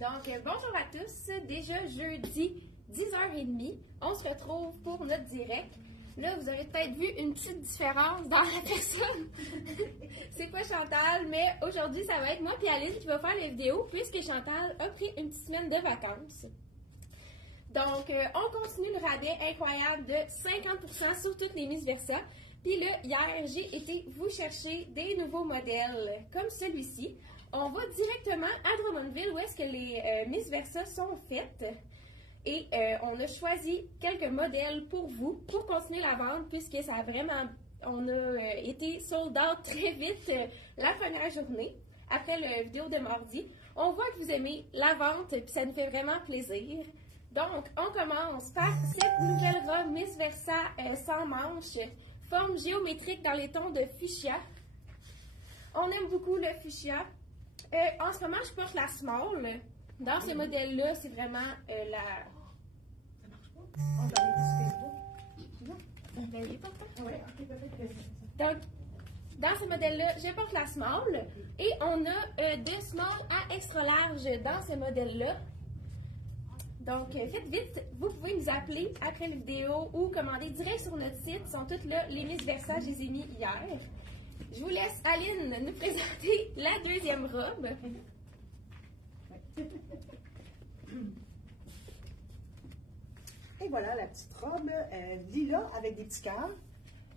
Donc, bonjour à tous. Déjà jeudi, 10h30, on se retrouve pour notre direct. Là, vous avez peut-être vu une petite différence dans la personne. C'est pas Chantal, mais aujourd'hui, ça va être moi et Aline qui va faire les vidéos puisque Chantal a pris une petite semaine de vacances. Donc, on continue le rabais incroyable de 50% sur toutes les Miss Versa. Puis là, hier, j'ai été vous chercher des nouveaux modèles comme celui-ci. On va directement à Drummondville où est-ce que les Miss Versa sont faites. Et on a choisi quelques modèles pour vous, pour continuer la vente, puisque ça a vraiment, on a été sold out très vite la première journée, après la vidéo de mardi. On voit que vous aimez la vente, puis ça nous fait vraiment plaisir. Donc, on commence par cette nouvelle robe Miss Versa sans manches, forme géométrique dans les tons de fuchsia. On aime beaucoup le fuchsia. En ce moment, je porte la small. Dans ce modèle-là, c'est vraiment la... Donc, dans ce modèle-là, je porte la small. Et on a de small à extra large dans ce modèle-là. Donc, faites vite, vous pouvez nous appeler après la vidéo ou commander direct sur notre site. Ils sont toutes là, les Miss Versa, je les ai mis hier. Je vous laisse, Aline, nous présenter la deuxième robe. Et voilà la petite robe lilas avec des petits cœurs.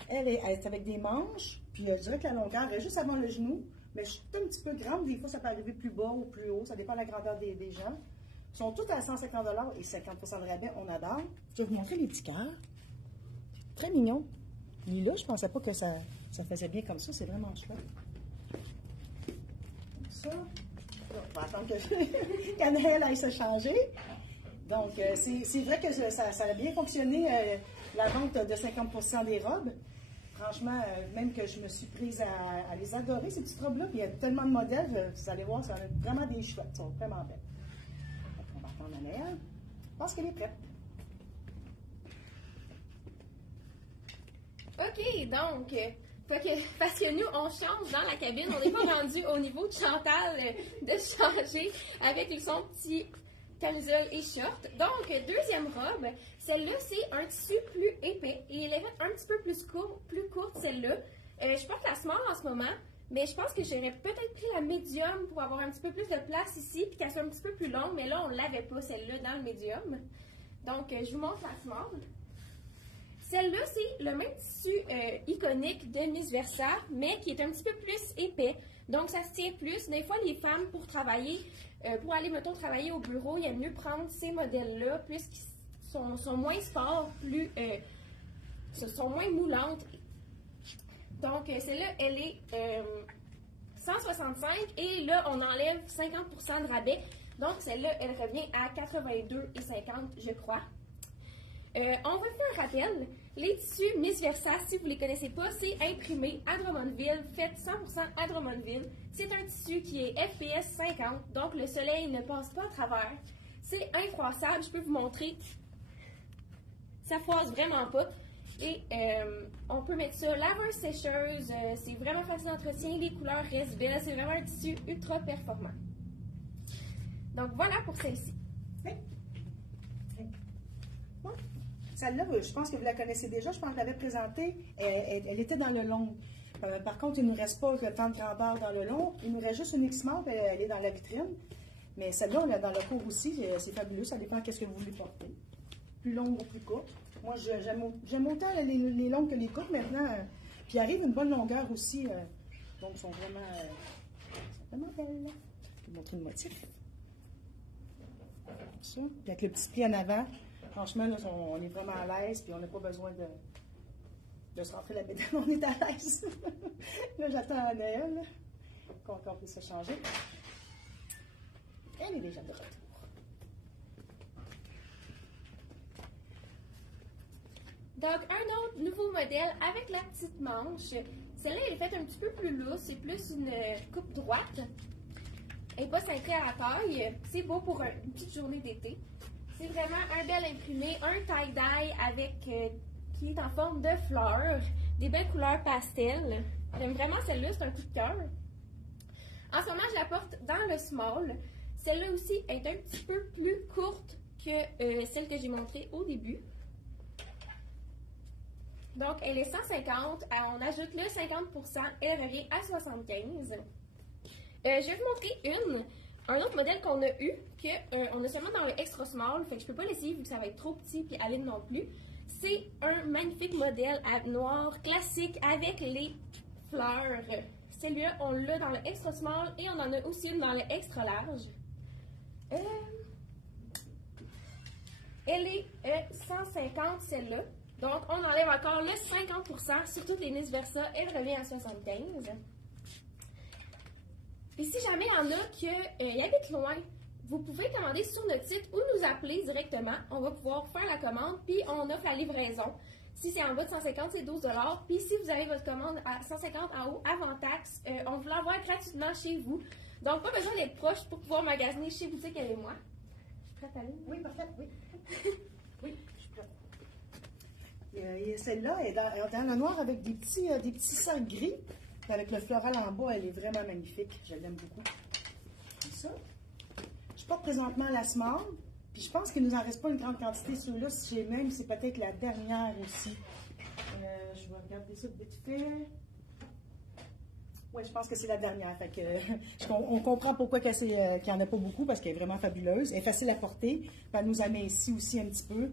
Elle est avec des manches, puis je dirais que la longueur est juste avant le genou, mais je suis un petit peu grande. Des fois, ça peut arriver plus bas ou plus haut, ça dépend de la grandeur des gens. Ils sont toutes à 150 $ et 50% de rabais, on adore. Je vais vous montrer les petits cœurs. Très mignon. Lilas, je ne pensais pas que ça faisait bien comme ça, c'est vraiment chouette. Comme ça. On va attendre qu'Anaëlle aille se changer. Donc, c'est vrai que ça a bien fonctionné, la vente de 50% des robes. Franchement, même que je me suis prise à les adorer, ces petites robes-là. Puis il y a tellement de modèles, vous allez voir, ça a vraiment des chouettes. Elles sont vraiment belles. Donc, on va attendre Anaëlle. Je pense qu'elle est prête. OK, donc, parce que nous, on change dans la cabine. On n'est pas rendu au niveau de Chantal de changer avec son petit camisole et short. Donc, deuxième robe, celle-là, c'est un tissu plus épais. Et elle est faite un petit peu plus courte, celle-là. Je porte la small en ce moment, mais je pense que j'aurais peut-être pris la medium pour avoir un petit peu plus de place ici, puis qu'elle soit un petit peu plus longue, mais là, on ne l'avait pas, celle-là, dans le medium. Donc, je vous montre la small. Celle-là, c'est le même tissu iconique de Miss Versa, mais qui est un petit peu plus épais. Donc, ça se tient plus. Des fois, les femmes, pour travailler, pour aller, mettons, travailler au bureau, il y a mieux prendre ces modèles-là, puisqu'ils sont moins forts, sont moins moulantes. Donc, celle-là, elle est 165 et là, on enlève 50% de rabais. Donc, celle-là, elle revient à 82,50, je crois. On va faire un rappel. Les tissus Miss Versa, si vous ne les connaissez pas, c'est imprimé à Drummondville, fait 100% à Drummondville. C'est un tissu qui est FPS 50, donc le soleil ne passe pas à travers. C'est infroissable, je peux vous montrer. Ça froisse vraiment pas. Et on peut mettre ça laveuse sécheuse, c'est vraiment facile d'entretien, les couleurs restent belles, c'est vraiment un tissu ultra performant. Donc voilà pour celle-ci. Oui. Celle-là, je pense que vous la connaissez déjà. Je pense que je l'avais présentée. Elle était dans le long. Par contre, il ne nous reste pas tant de grandeur dans le long. Il nous reste juste une X-Mart. Elle est dans la vitrine. Mais celle-là, on l'a dans le court aussi. C'est fabuleux. Ça dépend de ce que vous voulez porter. Plus longue ou plus courte. Moi, j'aime autant les longues que les courtes maintenant. Puis, il arrive une bonne longueur aussi. Donc, elles sont vraiment belles. Je vais vous montrer le motif. Comme ça. Puis, avec le petit pli en avant. Franchement, là, on est vraiment à l'aise, puis on n'a pas besoin de se rentrer la bédaine, on est à l'aise. Là, j'attends Anaëlle, qu'on puisse se changer. Elle est déjà de retour. Donc, un autre nouveau modèle avec la petite manche. Celle-là, elle est faite un petit peu plus lousse, c'est plus une coupe droite. Elle n'est pas cintrée à la taille. C'est beau pour une petite journée d'été. C'est vraiment un bel imprimé, un tie-dye avec qui est en forme de fleurs, des belles couleurs pastel. J'aime vraiment celle-là, c'est un coup de cœur. En ce moment, je la porte dans le small. Celle-là aussi est un petit peu plus courte que celle que j'ai montrée au début. Donc, elle est 150. On ajoute le 50%, elle revient à 75. Je vais vous montrer un autre modèle qu'on a eu, qu'on a seulement dans le extra small, fait que je peux pas l'essayer vu que ça va être trop petit, puis Aline non plus. C'est un magnifique modèle à noir classique avec les fleurs. Celui-là, on l'a dans le extra small et on en a aussi une dans le extra large. Elle est 150 celle-là. Donc, on enlève encore le 50% sur toutes les Miss Versa. Elle revient à 75. Puis si jamais il y en a qui habitent loin, vous pouvez commander sur notre site ou nous appeler directement. On va pouvoir faire la commande, puis on offre la livraison. Si c'est en bas de 150, c'est 12 $. Puis si vous avez votre commande à 150 en haut, avant taxe, on vous l'envoie gratuitement chez vous. Donc, pas besoin d'être proche pour pouvoir magasiner chez Boutique Elle et moi. Je suis prête, Aline? Oui, parfait, oui. Oui, je suis prête. Et celle-là est dans le noir avec des petits cercles gris. Avec le floral en bas, elle est vraiment magnifique. Je l'aime beaucoup. Comme ça. Je porte présentement la small. Puis je pense qu'il ne nous en reste pas une grande quantité. Ceux-là, si j'ai même, c'est peut-être la dernière aussi. Je vais regarder ça de vite fait. Oui, je pense que c'est la dernière. Fait que, on comprend pourquoi qu'il n'y en a pas beaucoup, parce qu'elle est vraiment fabuleuse. Elle est facile à porter. Puis elle nous amincit aussi un petit peu.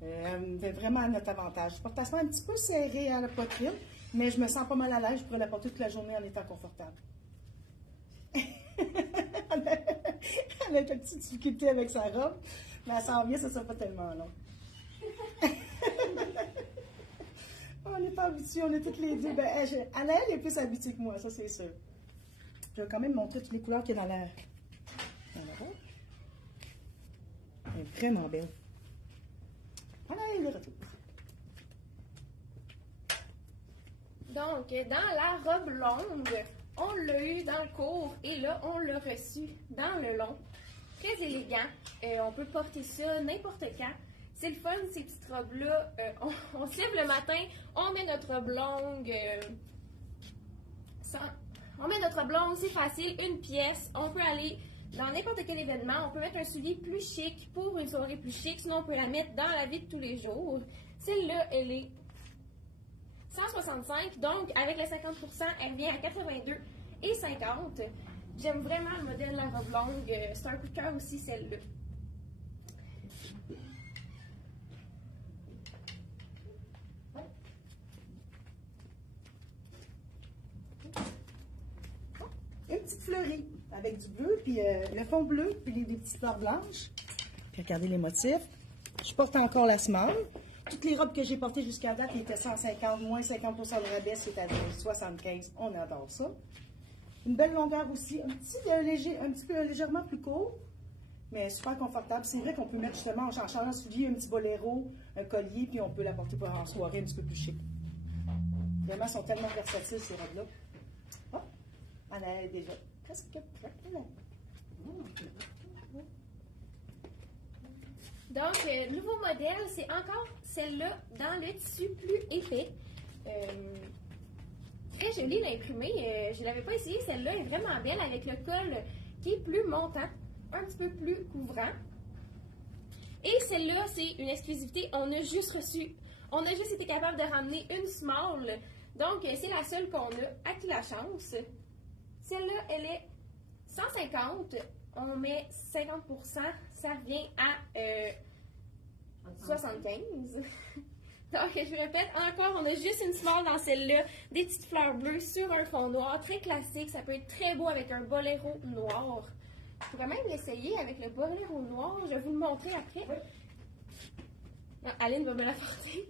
Elle fait vraiment à notre avantage. Je porte la semelle un petit peu serrée à la poitrine, mais je me sens pas mal à l'aise. Je pourrais la porter toute la journée en étant confortable. Elle a une petite difficulté avec sa robe, mais elle s'en vient, ça ne sera pas tellement long. On n'est pas habitués, on est toutes les deux. Ben, elle est plus habituée que moi, ça c'est sûr. Je vais quand même montrer toutes les couleurs qu'il y a dans la robe. Elle est vraiment belle. Voilà, elle est retour. Donc, dans la robe longue, on l'a eu dans le court et là, on l'a reçu dans le long. Très élégant. On peut porter ça n'importe quand. C'est le fun, ces petites robes-là. On se lève le matin, on met notre robe longue. On met notre robe longue, c'est facile, une pièce. On peut aller dans n'importe quel événement. On peut mettre un soulier plus chic pour une soirée plus chic. Sinon, on peut la mettre dans la vie de tous les jours. Celle-là, elle est 165, donc avec les 50%, elle vient à 82 et 50. J'aime vraiment le modèle de la robe longue. C'est un coup de cœur aussi, celle-là. Une petite fleurie avec du bleu, puis le fond bleu, puis des petites fleurs blanches. Puis regardez les motifs. Je porte encore la small. Toutes les robes que j'ai portées jusqu'à date, ils étaient 150, moins 50% de rabais, c'est à 75. On adore ça. Une belle longueur aussi, un petit peu légèrement plus court, mais super confortable. C'est vrai qu'on peut mettre justement en changeant un soulier, un petit boléro, un collier, puis on peut la porter pour en soirée un petit peu plus chic. Vraiment, elles sont tellement versatiles, ces robes-là. Oh, elle est déjà presque prête. Donc, le nouveau modèle, c'est encore celle-là dans le tissu plus épais. Très jolie l'imprimée. Je ne l'avais pas essayé. Celle-là est vraiment belle avec le col qui est plus montant, un petit peu plus couvrant. Et celle-là, c'est une exclusivité. On a juste été capable de ramener une small. Donc, c'est la seule qu'on a. À qui la chance? Celle-là, elle est 150. On met 50%. Ça revient à 75. Donc, je répète, encore, on a juste une small dans celle-là. Des petites fleurs bleues sur un fond noir. Très classique. Ça peut être très beau avec un boléro noir. Je pourrais même l'essayer avec le boléro noir. Je vais vous le montrer après. Non, Aline va me la porter.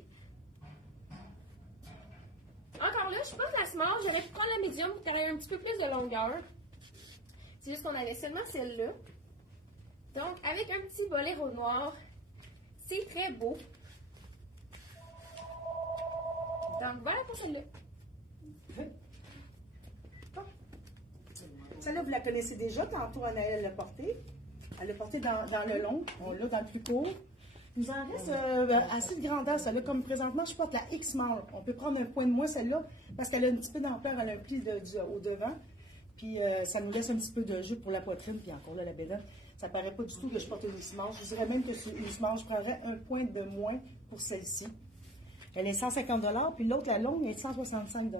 Encore là, je porte la small. J'aurais pu prendre la médium pour qu'elle ait un petit peu plus de longueur. C'est juste qu'on avait seulement celle-là. Donc, avec un petit boléro noir, c'est très beau. Donc, voilà pour celle-là. Celle-là, vous la connaissez déjà. Tantôt, Anaëlle l'a portée. Elle l'a portée dans le long. On l'a dans le plus court. Il nous en reste assez de grandeur, celle-là. Comme présentement, je porte la X-Small. On peut prendre un point de moins, celle-là, parce qu'elle a un petit peu d'ampleur. Elle a un pli au devant. Puis ça nous laisse un petit peu de jus pour la poitrine, puis encore là, la bédaine. Ça paraît pas du tout que je porte une X-Marge. Je dirais même que c'est une X-Marge, je prendrais un point de moins pour celle-ci. Elle est 150 $, puis l'autre, la longue, est 165 $.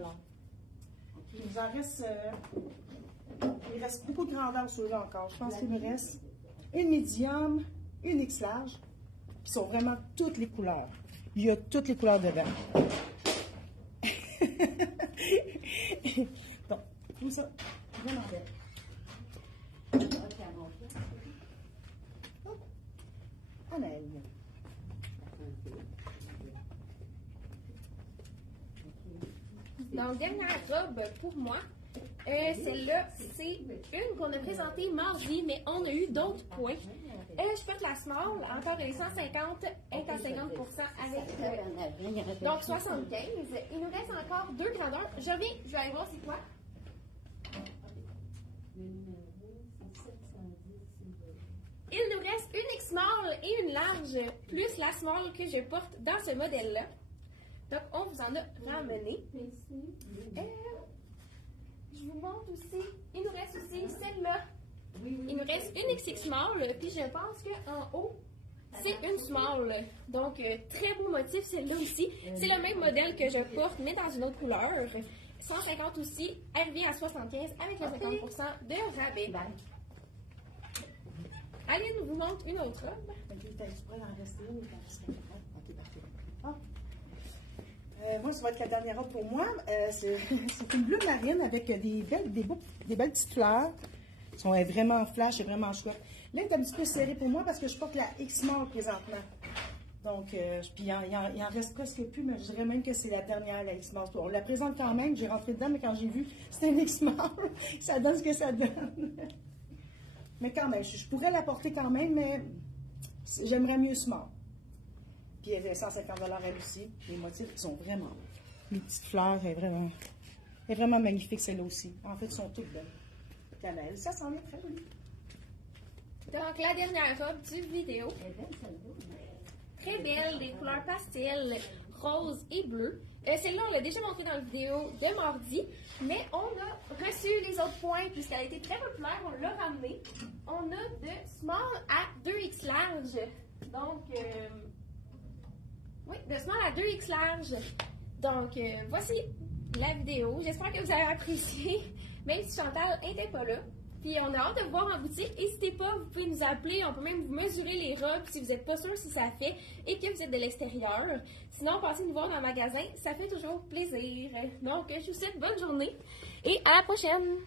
Il nous en reste... il reste beaucoup de grandeur sur là encore. Je pense qu'il me reste une médium, une X large, qui sont vraiment toutes les couleurs. Il y a toutes les couleurs dedans. Donc, tout ça, vraiment belle. Annelle. Donc, dernière robe pour moi. Celle-là, c'est une qu'on a présentée mardi, mais on a eu d'autres points. Je porte la small, encore elle est 150, elle est à 50% avec donc 75. Il nous reste encore deux grandeurs. Je reviens, je vais aller voir c'est quoi. Il nous reste une X-Small et une large, plus la small que je porte dans ce modèle-là. Donc, on vous en a ramené. Je vous montre aussi, il nous reste aussi celle-là. Il nous reste une XX small, puis je pense qu'en haut, c'est une small. Donc, très beau motif, celle-là aussi. C'est le même modèle que je porte, mais dans une autre couleur. 150 aussi, elle revient à 75 avec le 50% de rabais. Allez, nous vous montre une autre robe. Moi, ça va être la dernière robe pour moi. C'est une bleue marine avec des belles petites fleurs. Elles sont vraiment flash et vraiment chouettes. Là, elle est un petit peu serrée pour moi parce que je porte la X-Small présentement. Donc, puis il en reste presque plus, mais je dirais même que c'est la dernière, la X-Small. On la présente quand même, j'ai rentré dedans, mais quand j'ai vu c'était une X-Small, ça donne ce que ça donne. Mais quand même, je pourrais la porter quand même, mais j'aimerais mieux Small. Puis elle est 150 $ elle aussi. Les motifs sont vraiment... Les petites fleurs, elle est vraiment magnifique celle-là aussi. En fait, elles sont toutes belles. Cannelle, ça s'en est très joli. Donc, la dernière robe du vidéo. Très belle, des couleurs pastel, rose et bleu. Celle-là, on l'a déjà montrée dans la vidéo de mardi, mais on a reçu les autres points puisqu'elle a été très populaire, on l'a ramenée. On a de small à 2X large. Donc, oui, de small à 2X large. Donc, voici la vidéo. J'espère que vous avez apprécié, même si Chantal n'était pas là. Puis on a hâte de vous voir en boutique. N'hésitez pas, vous pouvez nous appeler. On peut même vous mesurer les robes si vous n'êtes pas sûr si ça fait et que vous êtes de l'extérieur. Sinon, passez nous voir dans le magasin. Ça fait toujours plaisir. Donc, je vous souhaite bonne journée et à la prochaine!